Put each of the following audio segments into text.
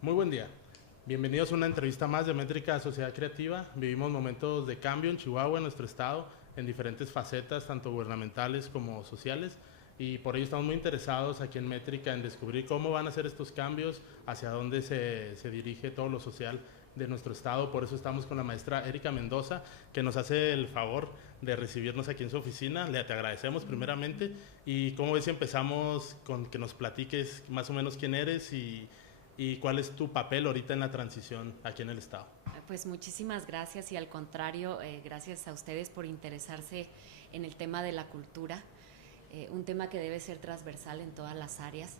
Muy buen día. Bienvenidos a una entrevista más de Métrica Sociedad Creativa. Vivimos momentos de cambio en Chihuahua, en nuestro estado, en diferentes facetas, tanto gubernamentales como sociales. Y por ello estamos muy interesados aquí en Métrica en descubrir cómo van a ser estos cambios, hacia dónde se dirige todo lo social de nuestro estado. Por eso estamos con la maestra Erika Mendoza, que nos hace el favor de recibirnos aquí en su oficina. Te agradecemos primeramente. Y como ves, empezamos con que nos platiques más o menos quién eres y cuál es tu papel ahorita en la transición aquí en el estado. Pues muchísimas gracias y al contrario, gracias a ustedes por interesarse en el tema de la cultura, un tema que debe ser transversal en todas las áreas.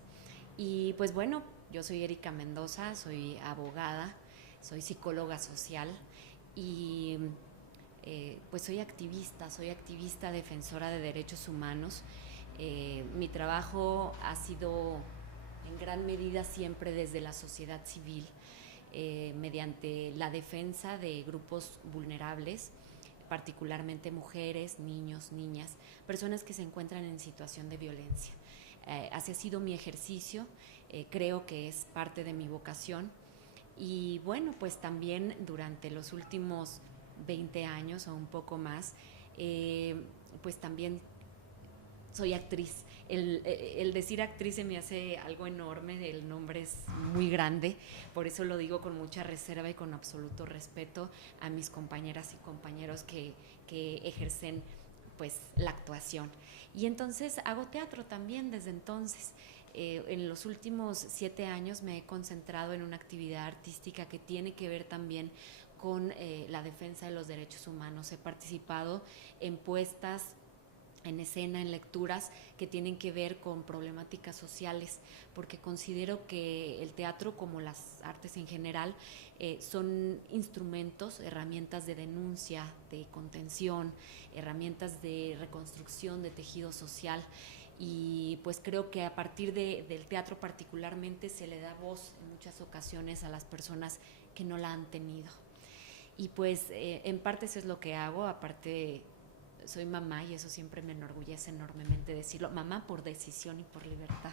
Y pues bueno, yo soy Erika Mendoza, soy abogada, soy psicóloga social y pues soy activista defensora de derechos humanos. Mi trabajo ha sido en gran medida siempre desde la sociedad civil, mediante la defensa de grupos vulnerables, particularmente mujeres, niños, niñas, personas que se encuentran en situación de violencia. Así ha sido mi ejercicio, creo que es parte de mi vocación y bueno, pues también durante los últimos 20 años o un poco más, pues también soy actriz. El decir actriz se me hace algo enorme, el nombre es muy grande, por eso lo digo con mucha reserva y con absoluto respeto a mis compañeras y compañeros que ejercen pues la actuación. Y entonces hago teatro también desde entonces. En los últimos 7 años me he concentrado en una actividad artística que tiene que ver también con la defensa de los derechos humanos. He participado en puestas en escena, en lecturas que tienen que ver con problemáticas sociales, porque considero que el teatro, como las artes en general, son instrumentos, herramientas de denuncia, de contención, herramientas de reconstrucción de tejido social. Y pues creo que a partir del teatro particularmente se le da voz en muchas ocasiones a las personas que no la han tenido. Y pues en parte eso es lo que hago, aparte soy mamá y eso siempre me enorgullece enormemente decirlo, mamá por decisión y por libertad.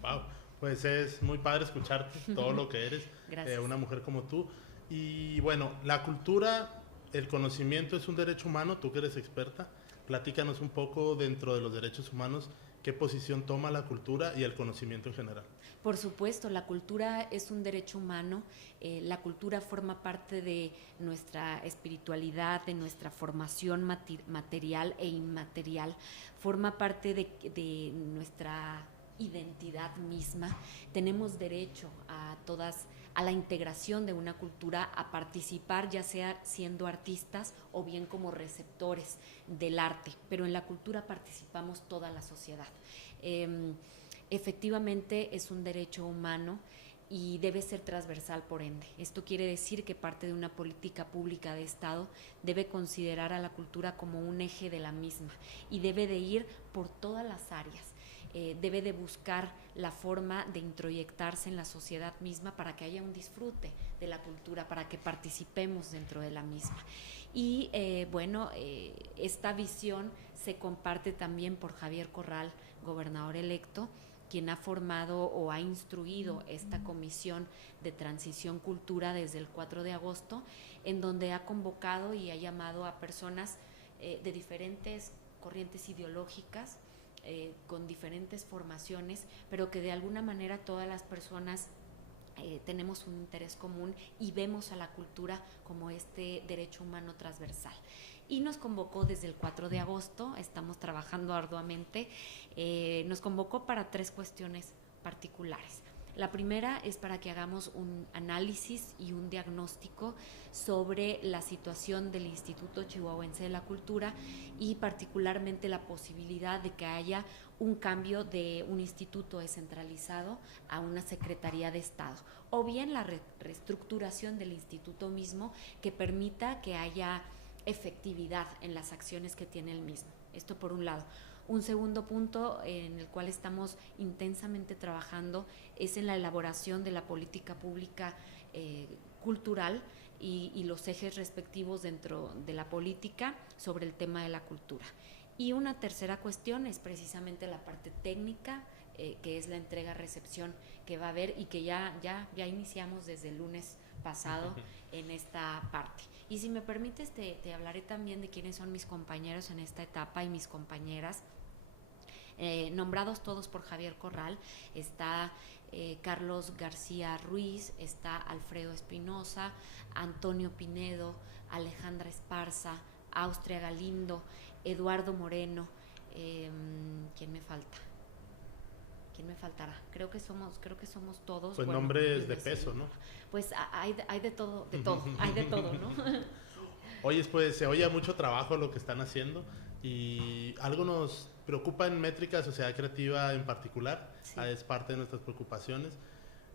Wow, pues es muy padre escucharte todo lo que eres, Gracias. una mujer como tú. Y bueno, la cultura, el conocimiento es un derecho humano, tú que eres experta, platícanos un poco dentro de los derechos humanos, qué posición toma la cultura y el conocimiento en general. Por supuesto, la cultura es un derecho humano, la cultura forma parte de nuestra espiritualidad, de nuestra formación material e inmaterial, forma parte de nuestra identidad misma. Tenemos derecho a todas, a la integración de una cultura, a participar ya sea siendo artistas o bien como receptores del arte, pero en la cultura participamos toda la sociedad. Efectivamente es un derecho humano y debe ser transversal por ende. Esto quiere decir que parte de una política pública de Estado debe considerar a la cultura como un eje de la misma y debe de ir por todas las áreas. Debe de buscar la forma de introyectarse en la sociedad misma para que haya un disfrute de la cultura, para que participemos dentro de la misma. Y bueno, esta visión se comparte también por Javier Corral, gobernador electo, quien ha formado o ha instruido esta comisión de transición cultura desde el 4 de agosto, en donde ha convocado y ha llamado a personas de diferentes corrientes ideológicas, con diferentes formaciones, pero que de alguna manera todas las personas tenemos un interés común y vemos a la cultura como este derecho humano transversal. Y nos convocó desde el 4 de agosto, estamos trabajando arduamente, nos convocó para 3 cuestiones particulares. La primera es para que hagamos un análisis y un diagnóstico sobre la situación del Instituto Chihuahuense de la Cultura y particularmente la posibilidad de que haya un cambio de un instituto descentralizado a una Secretaría de Estado, o bien la reestructuración del instituto mismo que permita que haya efectividad en las acciones que tiene el mismo. Esto por un lado. Un segundo punto en el cual estamos intensamente trabajando es en la elaboración de la política pública cultural y los ejes respectivos dentro de la política sobre el tema de la cultura. Y una tercera cuestión es precisamente la parte técnica que es la entrega-recepción que va a haber y que ya iniciamos desde el lunes pasado en esta parte. Y si me permites, te hablaré también de quiénes son mis compañeros en esta etapa y mis compañeras. Nombrados todos por Javier Corral, está Carlos García Ruiz, está Alfredo Espinosa, Antonio Pinedo, Alejandra Esparza, Austria Galindo, Eduardo Moreno. ¿Quién me falta? ¿Quién me faltará? Creo que somos todos. Pues bueno, nombres de peso, ¿no? Pues hay de todo, hay de todo, ¿no? Oye, pues se oye mucho trabajo lo que están haciendo y algo nos preocupa en Métrica Sociedad Creativa en particular, sí. Es parte de nuestras preocupaciones.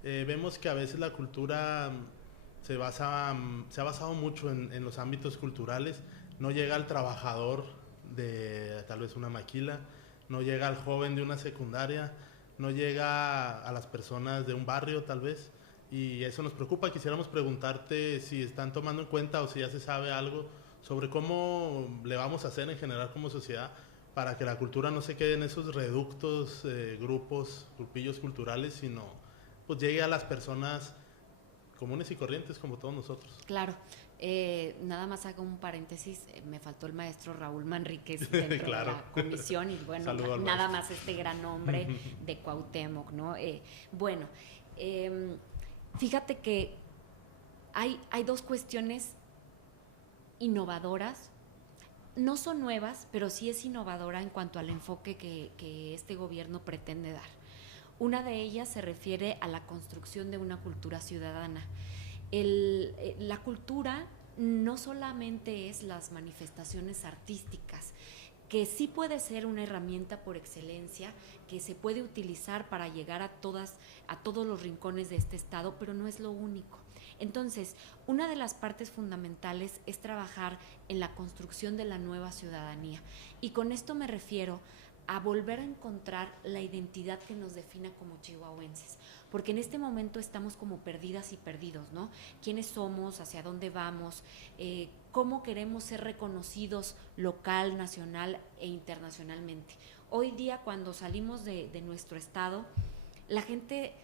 Vemos que a veces la cultura se ha basado mucho en los ámbitos culturales, no llega al trabajador de tal vez una maquila, no llega al joven de una secundaria, no llega a las personas de un barrio tal vez, y eso nos preocupa. Quisiéramos preguntarte si están tomando en cuenta o si ya se sabe algo sobre cómo le vamos a hacer en general como sociedad para que la cultura no se quede en esos reductos, grupillos culturales, sino pues llegue a las personas comunes y corrientes como todos nosotros. Claro. Nada más hago un paréntesis, me faltó el maestro Raúl Manríquez dentro claro. de la comisión y bueno, nada más este gran hombre de Cuauhtémoc, ¿no? Fíjate que hay dos cuestiones innovadoras, no son nuevas, pero sí es innovadora en cuanto al enfoque que este gobierno pretende dar. Una de ellas se refiere a la construcción de una cultura ciudadana. La cultura no solamente es las manifestaciones artísticas, que sí puede ser una herramienta por excelencia, que se puede utilizar para llegar a todos los rincones de este estado, pero no es lo único. Entonces, una de las partes fundamentales es trabajar en la construcción de la nueva ciudadanía. Y con esto me refiero a volver a encontrar la identidad que nos defina como chihuahuenses. Porque en este momento estamos como perdidas y perdidos, ¿no? ¿Quiénes somos? ¿Hacia dónde vamos? ¿Cómo queremos ser reconocidos local, nacional e internacionalmente? Hoy día, cuando salimos de nuestro estado, la gente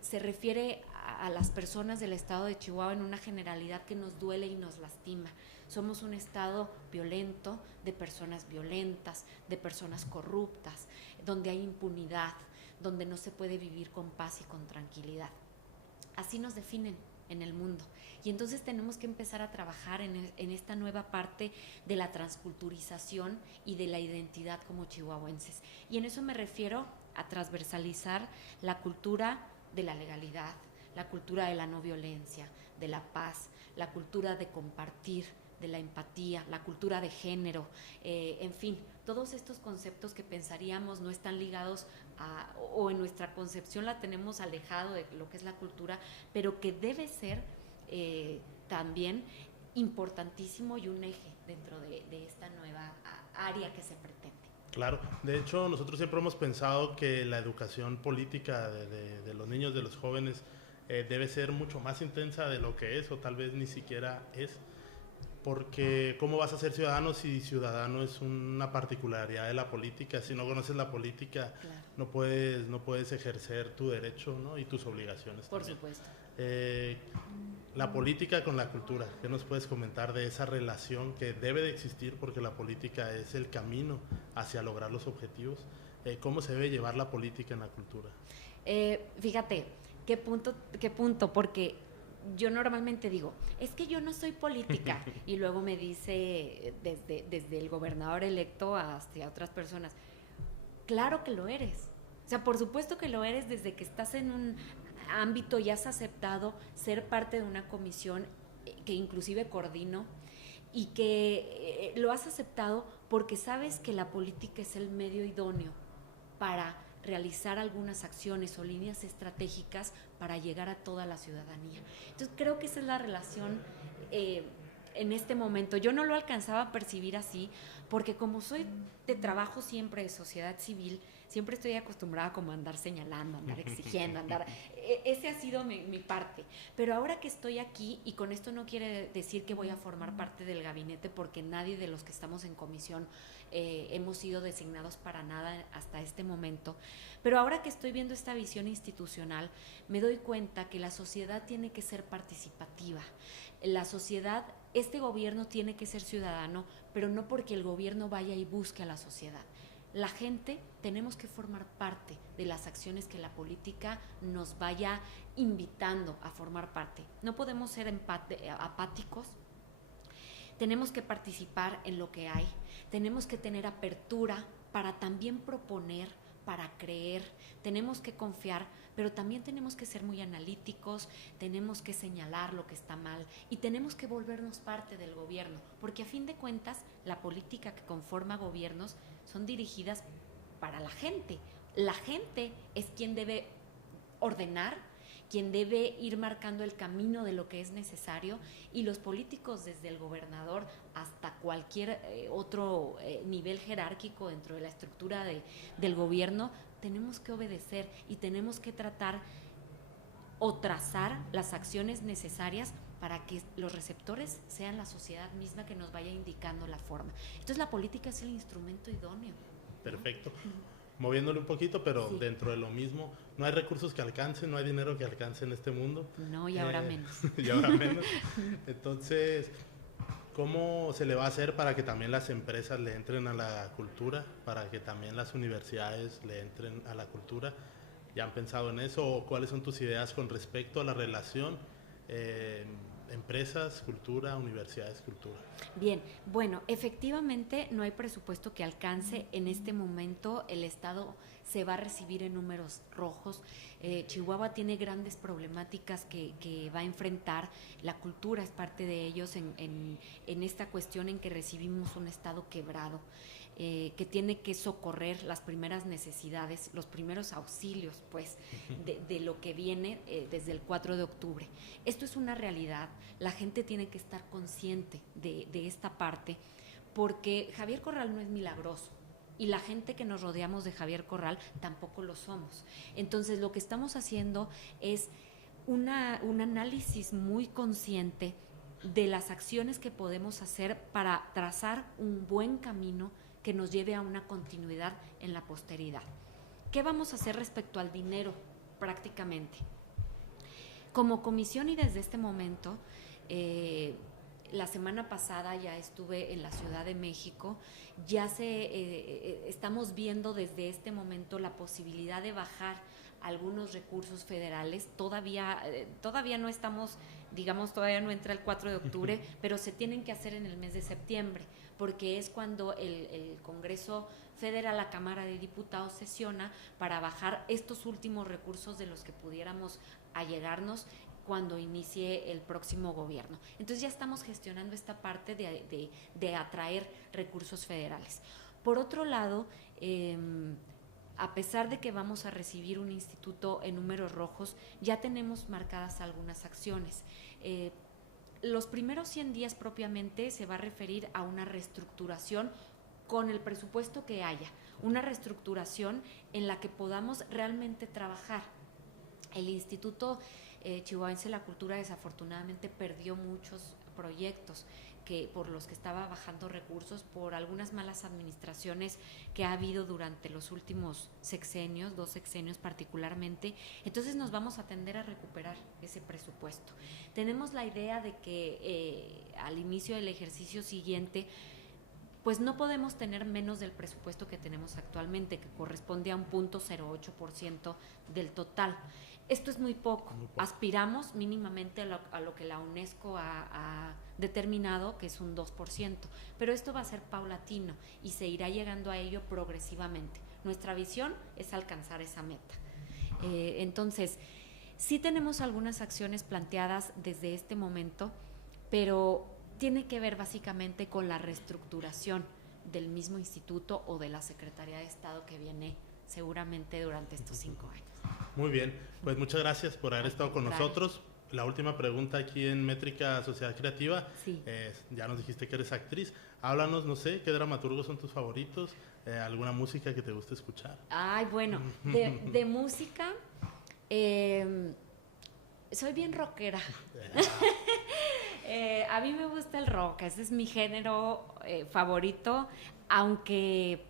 se refiere a las personas del estado de Chihuahua en una generalidad que nos duele y nos lastima. Somos un estado violento, de personas violentas, de personas corruptas, donde hay impunidad, donde no se puede vivir con paz y con tranquilidad. Así nos definen en el mundo. Y entonces tenemos que empezar a trabajar en esta nueva parte de la transculturización y de la identidad como chihuahuenses. Y en eso me refiero a transversalizar la cultura de la legalidad, la cultura de la no violencia, de la paz, la cultura de compartir, de la empatía, la cultura de género, en fin, todos estos conceptos que pensaríamos no están ligados o en nuestra concepción la tenemos alejado de lo que es la cultura, pero que debe ser también importantísimo y un eje dentro de esta nueva área que se pretende. Claro, de hecho nosotros siempre hemos pensado que la educación política de los niños, de los jóvenes, debe ser mucho más intensa de lo que es, o tal vez ni siquiera es, porque ¿cómo vas a ser ciudadano si ciudadano es una particularidad de la política? Si no conoces la política, claro, no puedes ejercer tu derecho, ¿no? Y tus obligaciones. Por también. Supuesto. La política con la cultura, ¿qué nos puedes comentar de esa relación que debe de existir? Porque la política es el camino hacia lograr los objetivos. ¿Cómo se debe llevar la política en la cultura? Fíjate, ¿qué punto? Porque yo normalmente digo, es que yo no soy política, y luego me dice desde el gobernador electo hasta otras personas, claro que lo eres. O sea, por supuesto que lo eres desde que estás en un ámbito y has aceptado ser parte de una comisión que inclusive coordino y que lo has aceptado porque sabes que la política es el medio idóneo para realizar algunas acciones o líneas estratégicas para llegar a toda la ciudadanía. Entonces creo que esa es la relación en este momento. Yo no lo alcanzaba a percibir así porque como soy de trabajo siempre de sociedad civil, Siempre estoy acostumbrada como a andar señalando, andar exigiendo, ese ha sido mi parte. Pero ahora que estoy aquí, y con esto no quiere decir que voy a formar parte del gabinete, porque nadie de los que estamos en comisión hemos sido designados para nada hasta este momento, pero ahora que estoy viendo esta visión institucional, me doy cuenta que la sociedad tiene que ser participativa. La sociedad, este gobierno tiene que ser ciudadano, pero no porque el gobierno vaya y busque a la sociedad. La gente tenemos que formar parte de las acciones que la política nos vaya invitando a formar parte. No podemos ser apáticos. Tenemos que participar en lo que hay. Tenemos que tener apertura para también proponer, para creer. Tenemos que confiar, pero también tenemos que ser muy analíticos, tenemos que señalar lo que está mal y tenemos que volvernos parte del gobierno, porque a fin de cuentas la política que conforma gobiernos son dirigidas para la gente. La gente es quien debe ordenar, quien debe ir marcando el camino de lo que es necesario, y los políticos, desde el gobernador hasta cualquier otro nivel jerárquico dentro de la estructura del gobierno, tenemos que obedecer y tenemos que tratar o trazar las acciones necesarias para que los receptores sean la sociedad misma que nos vaya indicando la forma. Entonces la política es el instrumento idóneo. Perfecto. Moviéndole un poquito, pero sí, dentro de lo mismo, no hay recursos que alcancen, no hay dinero que alcance en este mundo. No, y ahora menos. Y ahora menos. Entonces, ¿cómo se le va a hacer para que también las empresas le entren a la cultura, para que también las universidades le entren a la cultura? ¿Ya han pensado en eso? ¿O cuáles son tus ideas con respecto a la relación empresas, cultura, universidades, cultura? Bien, bueno, efectivamente no hay presupuesto que alcance. En este momento el Estado se va a recibir en números rojos. Chihuahua tiene grandes problemáticas que va a enfrentar. La cultura es parte de ellos en esta cuestión en que recibimos un Estado quebrado, que tiene que socorrer las primeras necesidades, los primeros auxilios, pues, de lo que viene desde el 4 de octubre. Esto es una realidad. La gente tiene que estar consciente de esta parte, porque Javier Corral no es milagroso, y la gente que nos rodeamos de Javier Corral tampoco lo somos. Entonces, lo que estamos haciendo es un análisis muy consciente de las acciones que podemos hacer para trazar un buen camino que nos lleve a una continuidad en la posteridad. ¿Qué vamos a hacer respecto al dinero prácticamente? Como comisión, y desde este momento, la semana pasada ya estuve en la Ciudad de México, ya estamos viendo desde este momento la posibilidad de bajar algunos recursos federales. Todavía no estamos, digamos, todavía no entra el 4 de octubre, pero se tienen que hacer en el mes de septiembre, porque es cuando el Congreso Federal, la Cámara de Diputados, sesiona para bajar estos últimos recursos de los que pudiéramos allegarnos cuando inicie el próximo gobierno. Entonces ya estamos gestionando esta parte de atraer recursos federales. Por otro lado, a pesar de que vamos a recibir un instituto en números rojos, ya tenemos marcadas algunas acciones. Los primeros 100 días propiamente se va a referir a una reestructuración con el presupuesto que haya, una reestructuración en la que podamos realmente trabajar. El Instituto Chihuahuense de la Cultura desafortunadamente perdió muchos proyectos por los que estaba bajando recursos por algunas malas administraciones que ha habido durante los últimos sexenios, 2 sexenios particularmente. Entonces nos vamos a tender a recuperar ese presupuesto. Tenemos la idea de que al inicio del ejercicio siguiente, pues no podemos tener menos del presupuesto que tenemos actualmente, que corresponde a un 0.08% del total. Esto es muy poco. Aspiramos mínimamente a lo que la UNESCO ha determinado, que es un 2%, pero esto va a ser paulatino y se irá llegando a ello progresivamente. Nuestra visión es alcanzar esa meta. Entonces, sí tenemos algunas acciones planteadas desde este momento, pero tiene que ver básicamente con la reestructuración del mismo instituto o de la Secretaría de Estado que viene seguramente durante estos 5 años. Muy bien, pues muchas gracias por haber estado con nosotros. La última pregunta aquí en Métrica Sociedad Creativa. Sí. Ya nos dijiste que eres actriz. Háblanos, no sé, ¿qué dramaturgos son tus favoritos? ¿Alguna música que te guste escuchar? Ay, bueno, de música, soy bien rockera. A mí me gusta el rock, ese es mi género favorito, aunque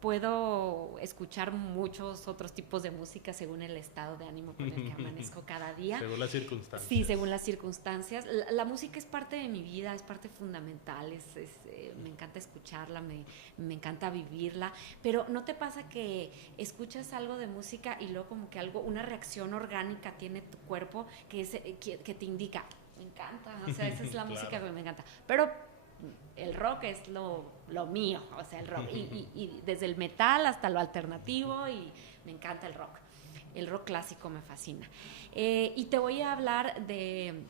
puedo escuchar muchos otros tipos de música según el estado de ánimo con el que amanezco cada día. Según las circunstancias. Sí, según las circunstancias. La música es parte de mi vida, es parte fundamental, me encanta escucharla, me encanta vivirla, pero ¿no te pasa que escuchas algo de música y luego como que una reacción orgánica tiene tu cuerpo que te indica, me encanta, o sea, esa es la música que me encanta, pero el rock es lo mío, o sea, el rock, y desde el metal hasta lo alternativo, y me encanta el rock clásico me fascina. Y te voy a hablar de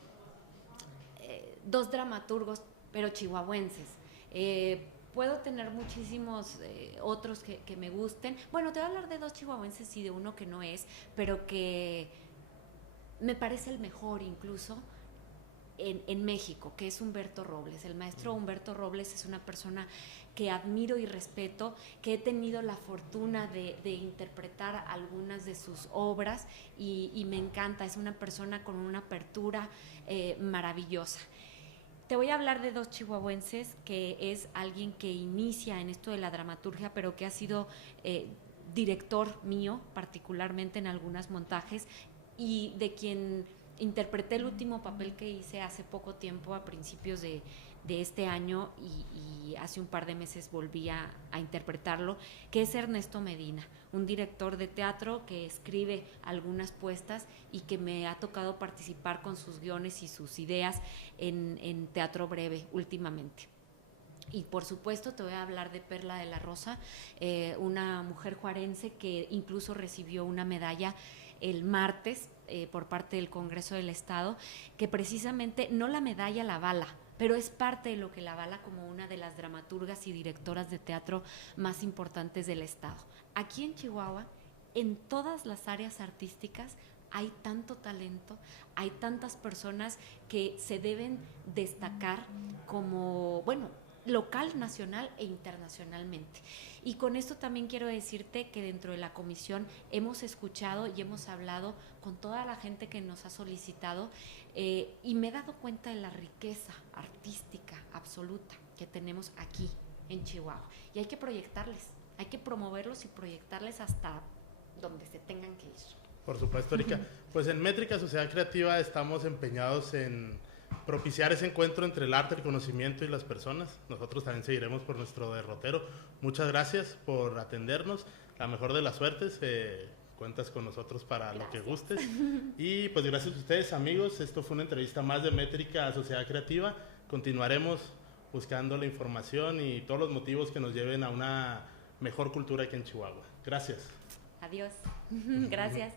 dos dramaturgos, pero chihuahuenses. Puedo tener muchísimos otros que me gusten. Bueno, te voy a hablar de dos chihuahuenses y de uno que no es, pero que me parece el mejor incluso, en México, que es Humberto Robles. El maestro Humberto Robles es una persona que admiro y respeto, que he tenido la fortuna de interpretar algunas de sus obras y me encanta, es una persona con una apertura maravillosa. Te voy a hablar de dos chihuahuenses, que es alguien que inicia en esto de la dramaturgia, pero que ha sido director mío, particularmente en algunos montajes, y de quien interpreté el último papel que hice hace poco tiempo, a principios de este año, y hace un par de meses volví a interpretarlo, que es Ernesto Medina, un director de teatro que escribe algunas puestas y que me ha tocado participar con sus guiones y sus ideas en teatro breve últimamente. Y por supuesto te voy a hablar de Perla de la Rosa, una mujer juarense que incluso recibió una medalla el martes por parte del Congreso del Estado, que precisamente no la medalla la avala, pero es parte de lo que la avala como una de las dramaturgas y directoras de teatro más importantes del Estado. Aquí en Chihuahua, en todas las áreas artísticas, hay tanto talento, hay tantas personas que se deben destacar como, bueno, local, nacional e internacionalmente. Y con esto también quiero decirte que dentro de la comisión hemos escuchado y hemos hablado con toda la gente que nos ha solicitado, y me he dado cuenta de la riqueza artística absoluta que tenemos aquí en Chihuahua. Y hay que proyectarles, hay que promoverlos y proyectarles hasta donde se tengan que ir. Por supuesto, Erika. Pues en Métrica Sociedad Creativa estamos empeñados en propiciar ese encuentro entre el arte, el conocimiento y las personas. Nosotros también seguiremos por nuestro derrotero. Muchas gracias por atendernos. La mejor de las suertes. Cuentas con nosotros para lo que gustes. Y pues gracias a ustedes, amigos. Esto fue una entrevista más de Métrica Sociedad Creativa. Continuaremos buscando la información y todos los motivos que nos lleven a una mejor cultura aquí en Chihuahua. Gracias. Adiós. Gracias.